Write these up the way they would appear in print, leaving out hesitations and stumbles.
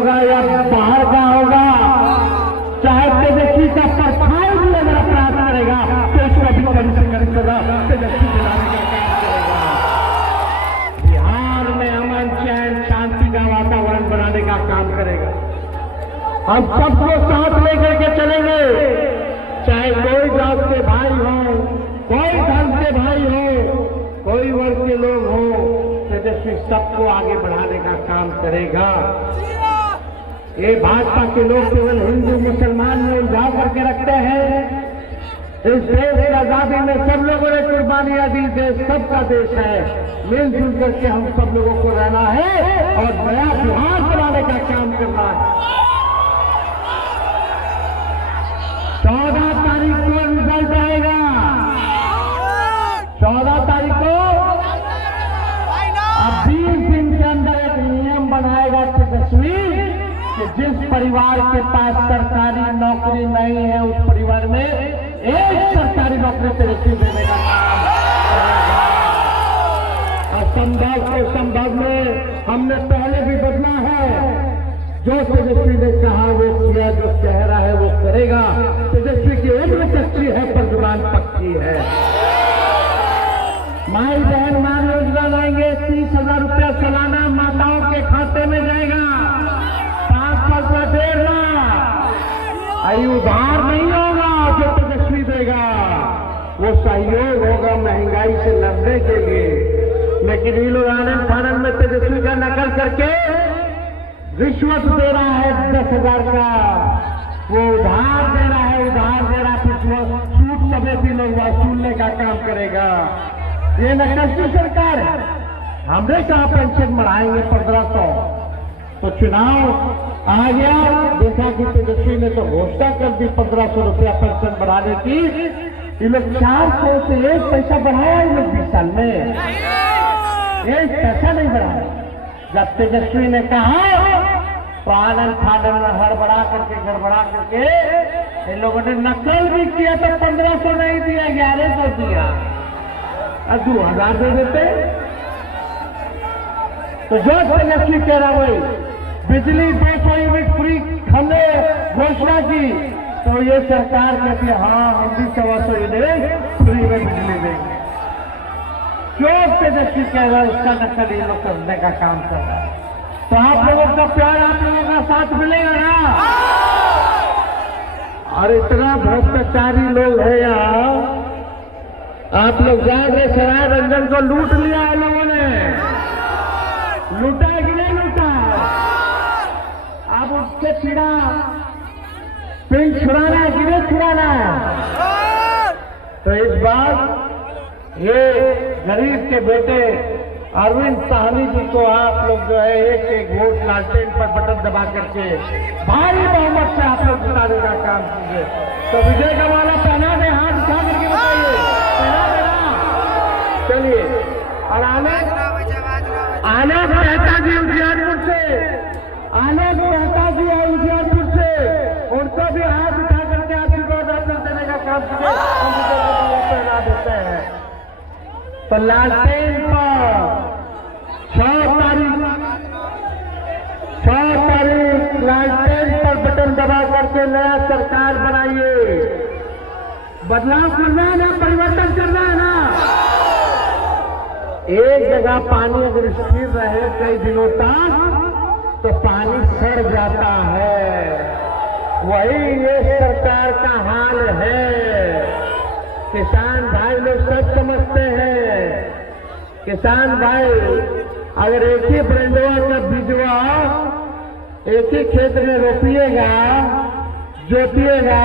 होगा या बाहर का होगा, चाहे तेजस्वी का परछाई भी अगर अपराध करेगा तो उसको भी कड़ी से कड़ी सजा तेजस्वी दिलाने का काम करेगा। बिहार में अमन चैन शांति का वातावरण बनाने का काम करेगा। हम सबको साथ लेकर के चलेंगे, चाहे कोई जात के भाई हो, कोई धर्म के भाई हो, कोई वर्ग के लोग हो, तेजस्वी सबको आगे बढ़ाने का काम करेगा। ये भाजपा के लोग केवल हिंदू मुसलमान में उलझा करके रखते हैं। इस देश की आजादी में सब लोगों ने कुर्बानियां दी, देश सबका देश है, मिलजुल करके हम सब लोगों को रहना है और नया बिहार बनाने का काम करना है। 14 तारीख को रिजल्ट आएगा। 14 तारीख को अब 20 दिन के अंदर एक नियम बनाएगा तेजस्वी कि जिस परिवार के पास सरकारी नौकरी नहीं है उस परिवार में एक सरकारी नौकरी तेजस्वी देने का काम करेगा। असंभव को संभव में हमने पहले भी बदला है। जो तेजस्वी ने कहा वो किया, जो कह रहा है वो करेगा। तेजस्वी की उम्र कच्ची है पर जुबान पक्की है। माई बहन मान योजना लाएंगे, 30,000 रुपया सालाना माताओं के खाते में जाएगा। 5 रुपया 1.5 लाख। आई उधार नहीं होगा जो तेजस्वी देगा, वो सहयोग होगा महंगाई से लड़ने के लिए। लेकिन ये लोग आनंद फानंद में तेजस्वी का नकल करके रिश्वत दे रहा है 10,000 का, वो उधार दे रहा है, फिर सूट समेती लोग वसूलने का काम करेगा। ये नकली सरकार है। हमने कहा पेंशन बढ़ाएंगे 1500, तो चुनाव आ गया, देखा कि तेजस्वी ने तो घोषणा कर दी 1500 रुपया पेंशन बढ़ाने की। ये लोग 400 से 1 पैसा बढ़ाया इन लोग 20 साल में, 1 पैसा नहीं बढ़ाया। जब तेजस्वी ने कहा तो आनंद फानंद में हड़बड़ा करके गड़बड़ा करके इन लोगों ने नकल भी किया, तो 1500 नहीं दिया, 1100 दिया, 2000 दे देते। तो जो तेजस्वी कह रहा वही बिजली 200 यूनिट फ्री हमने घोषणा की, तो ये सरकार कहती है हाँ हम भी 125 यूनिट फ्री में बिजली देंगे। जो तेजस्वी कह रहा है उसका नकल ये लोग करने का काम कर रहा है। तो आप लोगों का प्यार, आप लोगों का साथ मिलेगा ना? और इतना भ्रष्टाचारी लोग है यहाँ, आप लोग जाके सराय रंजन को लूट लिया है लोगों ने, लूटा है कि नहीं लूटा? अब उससे पिंक छुड़ाना है कि नहीं छुड़ाना है? तो इस बार ये गरीब के बेटे अरविंद साहनी जी को आप लोग जो है एक वोट लालटेन पर बटन दबा करके भारी बहुमत से आप लोग जिताने का काम कीजिए। तो विजय का माला पहना दे, हाथ उठा करके बताइए, पहना देना। चलिए, और आनंद मेहता जी उजियारपुर से, आनंद मेहता जी है उजियारपुर से, उनको भी हाथ उठा करके आशीर्वाद देने का काम कीजिए। हम विजय का माला पहना देते हैं। तो लालटेन पर 6 तारीख लालटेन पर बटन दबा करके नया सरकार बनाइए। बदलाव करना है ना, परिवर्तन करना है ना। एक जगह पानी अगर स्थिर रहे कई दिनों तक तो पानी सड़ जाता है, वही ये सरकार का हाल है। किसान भाई लोग सब समझते हैं। किसान भाई अगर एक ही ब्रेंडवा का बीजवा एक ही खेत में रोपिएगा, जोतिएगा,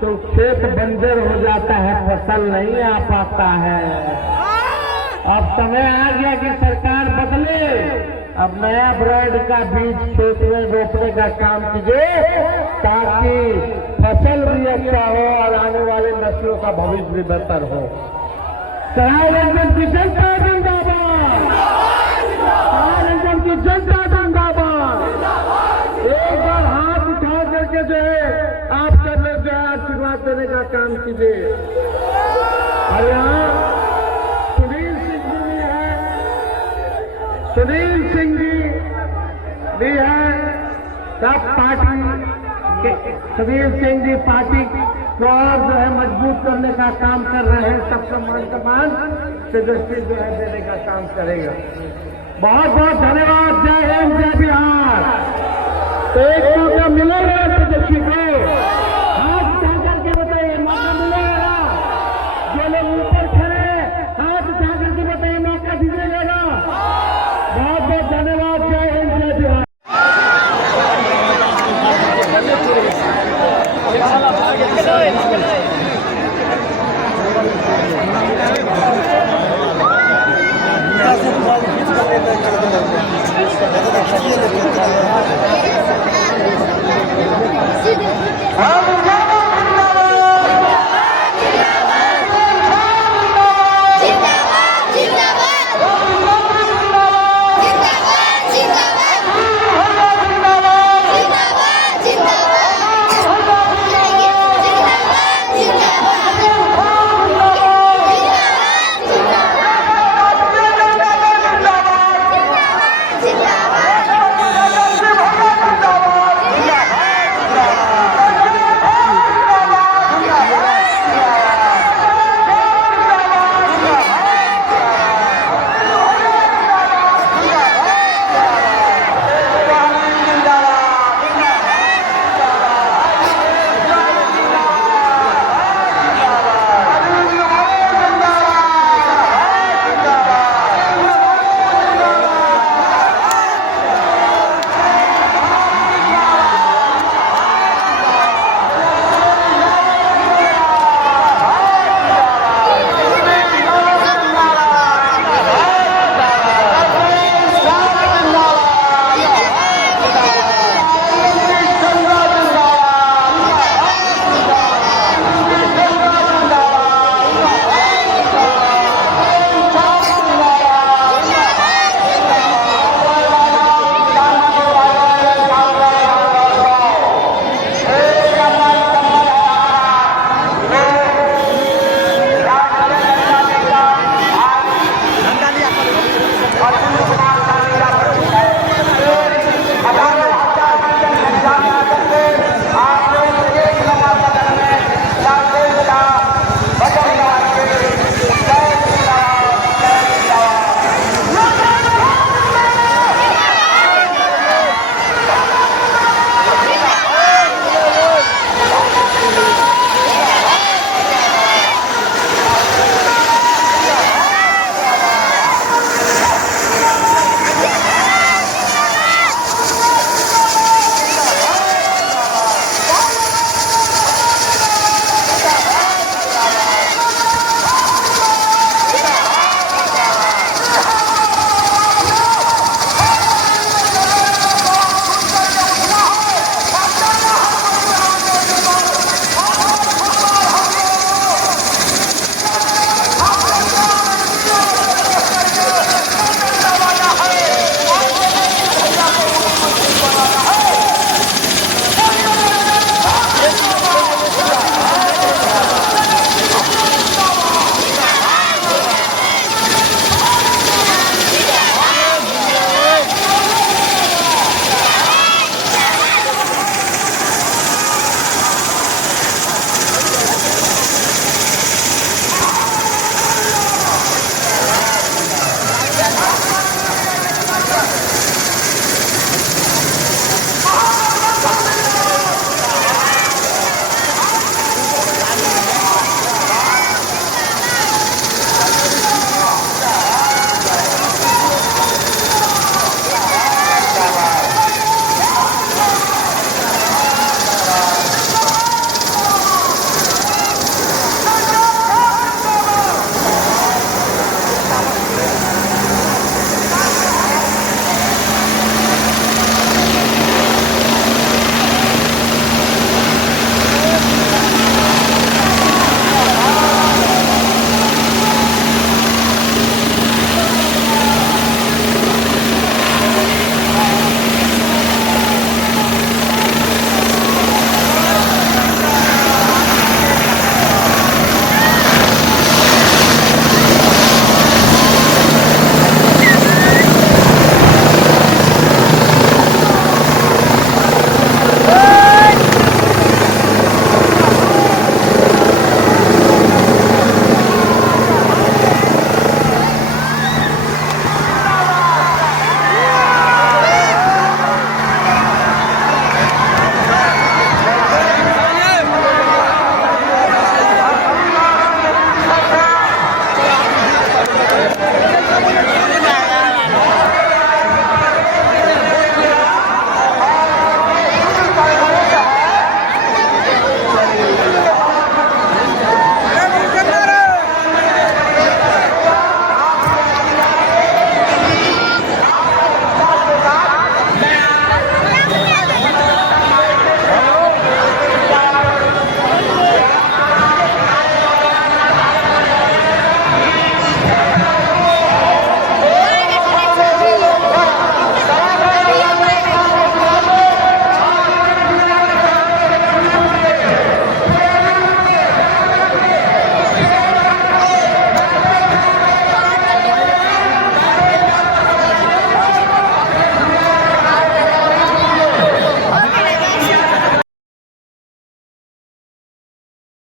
तो खेत बंजर हो जाता है, फसल नहीं आ पाता है। अब समय आ गया कि सरकार बदले, अब नया ब्रांड का बीज खेत में रोपने का काम कीजिए ताकि फसल भी अच्छा हो और आने वाले नस्लों का भविष्य भी बेहतर हो। सराय रंजन की जनता जिंदाबाद, सराय रंजन की जनता जिंदाबाद। एक बार हाथ उठा करके जो है आप सब लोग जो है आशीर्वाद देने का काम कीजिए। और यहाँ सुनील सिंह जी भी है, सुनील सिंह जी भी है, सब पार्टी के सुखबीर सिंह जी पार्टी को और जो है मजबूत करने का काम कर रहे हैं। सबका मान सम्मान से दृष्टि जो है देने का काम करेगा। बहुत बहुत धन्यवाद। जय हिंद, जय बिहार। तो एक मौका मिलेगा तेजस्वी को।